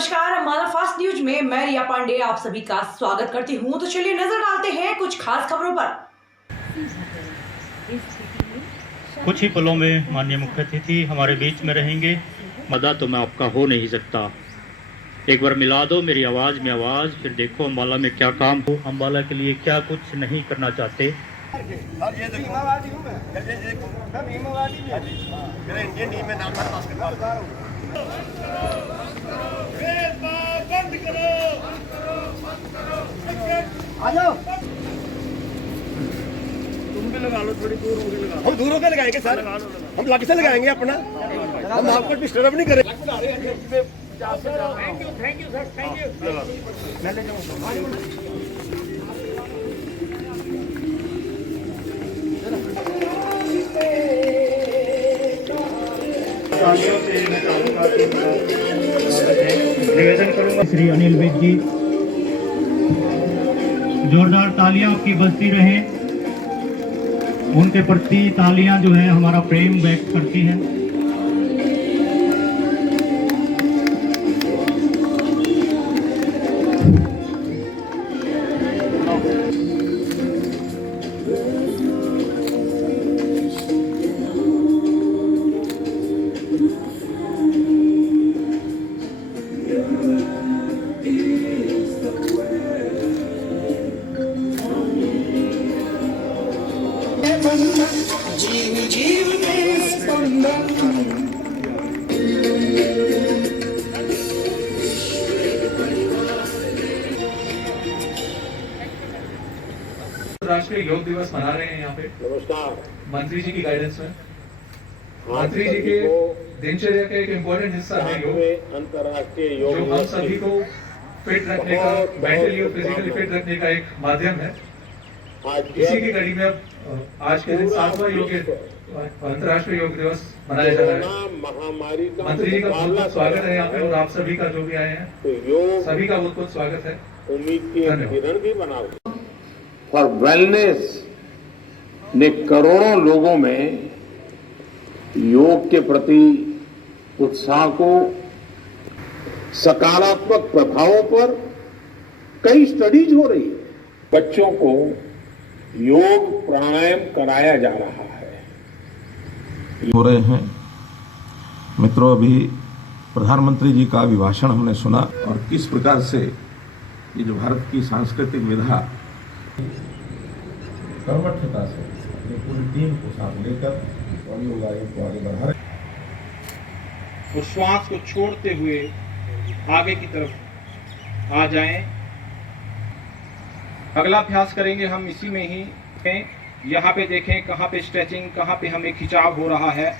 नमस्कार, Ambala fast news में मैं रिया पांडे आप सभी का स्वागत करती हूं। तो चलिए नजर डालते हैं कुछ खास खबरों पर। कुछ ही पलों में माननीय मुख्य अतिथि हमारे बीच में रहेंगे। मदा तो मैं आपका हो नहीं सकता। एक बार मिला दो मेरी आवाज में आवाज, फिर देखो अम्बाला में क्या काम हो, अम्बाला के लिए क्या कुछ नहीं करना चाहते। तुम भी लगा लो, थोड़ी दूर होकर लगा। हम दूर होकर लगाएंगे सर, हम लग से लगाएंगे अपना, हम आपको डिस्टर्ब नहीं करेंगे। Thank you sir, thank you. मैं ले जाऊंगा। निवेदन करूंगा श्री अनिल विज जी, जोरदार तालियां आपकी बजती रहे। उनके प्रति तालियां जो है हमारा प्रेम व्यक्त करती हैं। जीव जीव में स्पंदन। राष्ट्रीय योग दिवस मना रहे हैं यहाँ पे। नमस्कार। मंत्री जी की गाइडेंस में मंत्री जी के दिनचर्या का एक इम्पोर्टेंट हिस्सा है योग, अंतर्राष्ट्रीय योग जो हम सभी को फिट रखने का, मेंटली और फिजिकली फिट रखने का एक माध्यम है। इसी की कड़ी में आज के दिन 7वां योग अंतर्राष्ट्रीय योग दिवस मनाया जा रहा है। महामारी का मंत्री जी का बहुत बहुत स्वागत है यहाँ पे, और आप सभी का जो भी आए हैं सभी का बहुत बहुत स्वागत है। उम्मीद की किरण भी बना फॉर वेलनेस ने करोड़ों लोगों में योग के प्रति उत्साह को, सकारात्मक प्रभावों पर कई स्टडीज हो रही है। बच्चों को योग प्राणायाम कराया जा रहा है। हो रहे हैं मित्रों, अभी प्रधानमंत्री जी का अभिभाषण हमने सुना और किस प्रकार से ये जो भारत की सांस्कृतिक विधा कर्मठता से अपनी पूरी टीम को साथ लेकर और योग आयोग को आगे बढ़ा रहे। और श्वास को छोड़ते हुए आगे की तरफ आ जाएं। अगला अभ्यास करेंगे हम इसी में ही। यहाँ पे देखें कहाँ पे स्ट्रेचिंग, कहाँ पे हमें खिंचाव हो रहा है।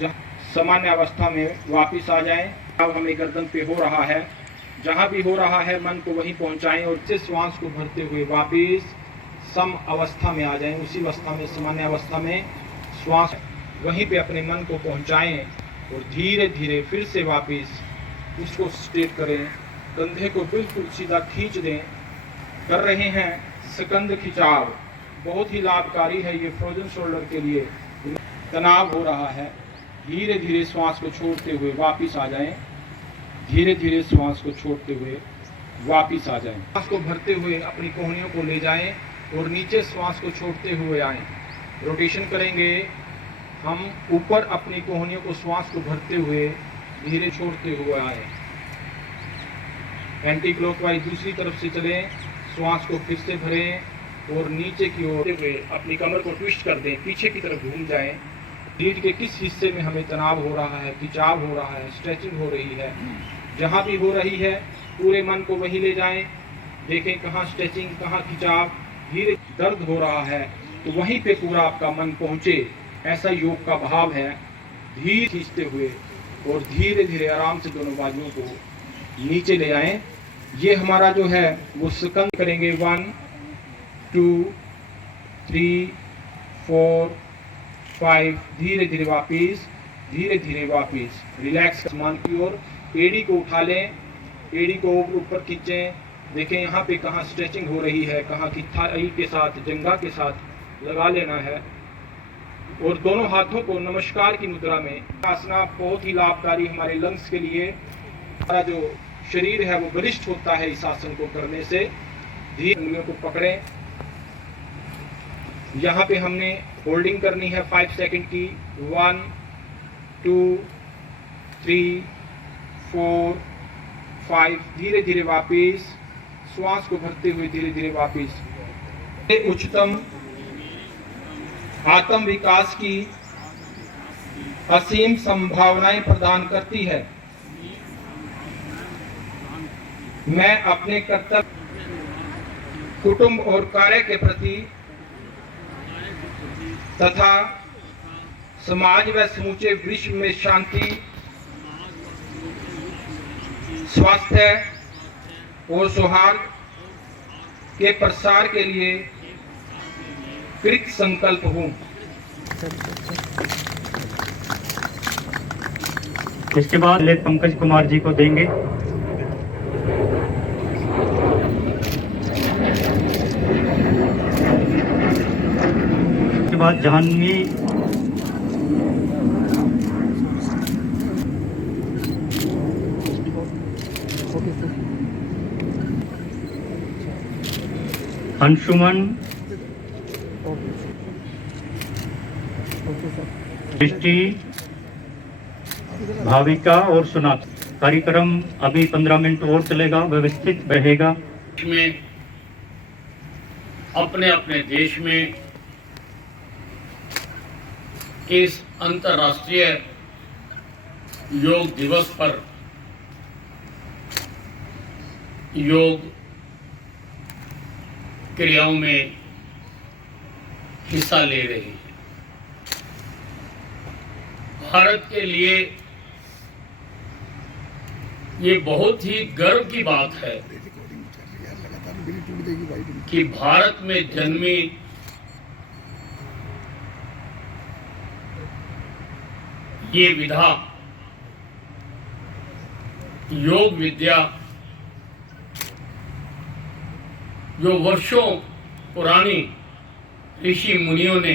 जहाँ सामान्य अवस्था में वापस आ जाएं। अब हमें गर्दन पे हो रहा है, जहाँ भी हो रहा है मन को वहीं पहुँचाएं और इस श्वास को भरते हुए वापस सम अवस्था में आ जाएं। उसी अवस्था में, सामान्य अवस्था में श्वास वहीं पे अपने मन को पहुँचाएं और धीरे धीरे फिर से वापस उसको स्ट्रेट करें। कंधे को बिल्कुल सीधा खींच दें। कर रहे हैं स्कंद खिंचाव, बहुत ही लाभकारी है ये फ्रोजन शोल्डर के लिए। तनाव हो रहा है, धीरे धीरे श्वास को छोड़ते हुए वापस आ जाएं। धीरे धीरे श्वास को छोड़ते हुए वापस आ जाएं। श्वास को भरते हुए अपनी कोहनियों को ले जाएं और नीचे श्वास को छोड़ते हुए आएं। रोटेशन करेंगे हम, ऊपर अपनी कोहनियों को श्वास को भरते हुए धीरे छोड़ते हुए आएं। एंटी क्लॉकवाइज दूसरी तरफ से चलें, श्वास को फिर से भरें और नीचे की ओर हुए अपनी कमर को ट्विस्ट कर दें, पीछे की तरफ घूम जाएं। रीढ़ के किस हिस्से में हमें तनाव हो रहा है, खिंचाव हो रहा है, स्ट्रेचिंग हो रही है, जहाँ भी हो रही है पूरे मन को वहीं ले जाएं। देखें कहाँ स्ट्रेचिंग, कहाँ खिंचाव, धीरे दर्द हो रहा है तो वहीं पे पूरा आपका मन पहुँचे, ऐसा योग का भाव है। धीरे खींचते हुए और धीरे धीरे आराम से दोनों बाजुओं को नीचे ले आएं। ये हमारा जो है वो स्कंद करेंगे। 1 2 3 4 5। धीरे धीरे वापिस, धीरे धीरे वापिस। रिलैक्स आसमान की ओर एड़ी को उठा लें, एड़ी को ऊपर खींचें। देखें यहाँ पे कहाँ स्ट्रेचिंग हो रही है, कहाँ की थाई के साथ, जंघा के साथ लगा लेना है। और दोनों हाथों को नमस्कार की मुद्रा में। आसना बहुत ही लाभकारी हमारे लंग्स के लिए। हमारा जो शरीर है वो बलिष्ठ होता है इस आसन को करने से। धीरे उंगलियों को पकड़ें। यहाँ पे हमने होल्डिंग करनी है 5 सेकंड की। 1 2 3 4 5। धीरे धीरे वापिस श्वास को भरते हुए धीरे धीरे वापिस। ये उच्चतम आत्म विकास की असीम संभावनाएं प्रदान करती है। मैं अपने कर्तव्य, कुटुंब और कार्य के प्रति तथा समाज व समूचे विश्व में शांति, स्वास्थ्य और सौहार्द के प्रसार के लिए कृत संकल्प हूँ। इसके बाद ले पंकज कुमार जी को देंगे। इसके बाद जाह्नवी अंशुमन, दृष्टि, भाविका और सुनात। कार्यक्रम अभी 15 मिनट और चलेगा, व्यवस्थित रहेगा। में अपने अपने देश में इस अंतर्राष्ट्रीय योग दिवस पर योग क्रियाओं में हिस्सा ले रहे हैं। भारत के लिए ये बहुत ही गर्व की बात है कि भारत में जन्मी ये विधा, योग विद्या, जो वर्षों पुरानी ऋषि मुनियों ने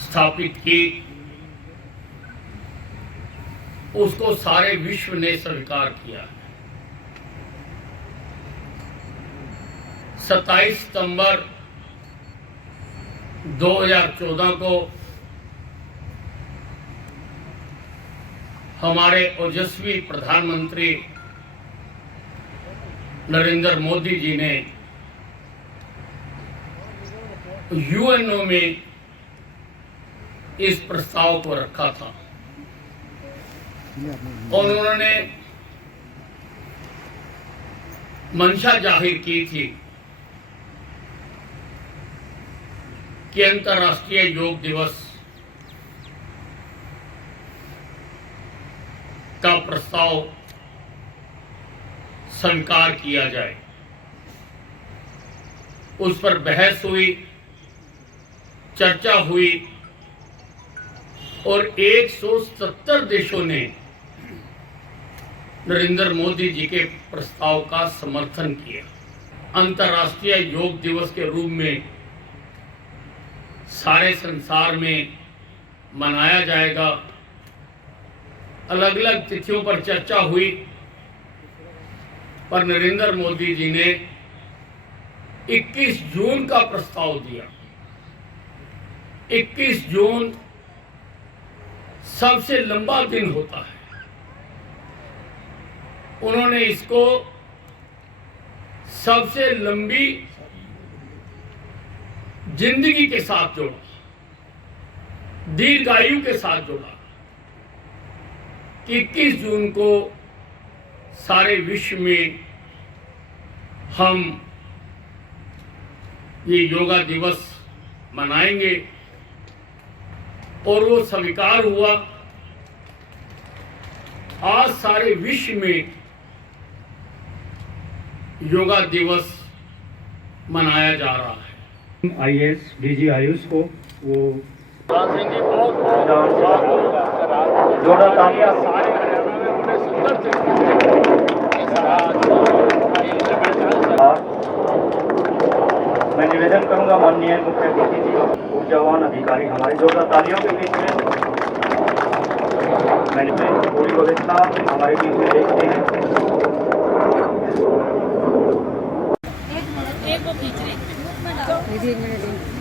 स्थापित की, उसको सारे विश्व ने स्वीकार किया। 27 सितंबर 2014 को हमारे ओजस्वी प्रधानमंत्री नरेंद्र मोदी जी ने यूएनओ में इस प्रस्ताव को रखा था और उन्होंने मंशा जाहिर की थी कि अंतर्राष्ट्रीय योग दिवस का प्रस्ताव स्वीकार किया जाए। उस पर बहस हुई, चर्चा हुई और 170 देशों ने नरेंद्र मोदी जी के प्रस्ताव का समर्थन किया। अंतर्राष्ट्रीय योग दिवस के रूप में सारे संसार में मनाया जाएगा। अलग अलग तिथियों पर चर्चा हुई, पर नरेंद्र मोदी जी ने 21 जून का प्रस्ताव दिया। 21 जून सबसे लंबा दिन होता है। उन्होंने इसको सबसे लंबी जिंदगी के साथ जोड़ा, दीर्घायु के साथ जोड़ा। 21 जून को सारे विश्व में हम ये योगा दिवस मनाएंगे और वो स्वीकार हुआ। आज सारे विश्व में योगा दिवस मनाया जा रहा है। IAS DG आयुष को वो जोड़ा तालियां मैं निवेदन करूंगा माननीय मुख्य अतिथि जी, ऊर्जावान अधिकारी हमारे जोड़ा तालियों के बीच में मैनेजमेंट पूरी व्यवस्था हमारे बीच में देखते हैं। एक वो खींच रहे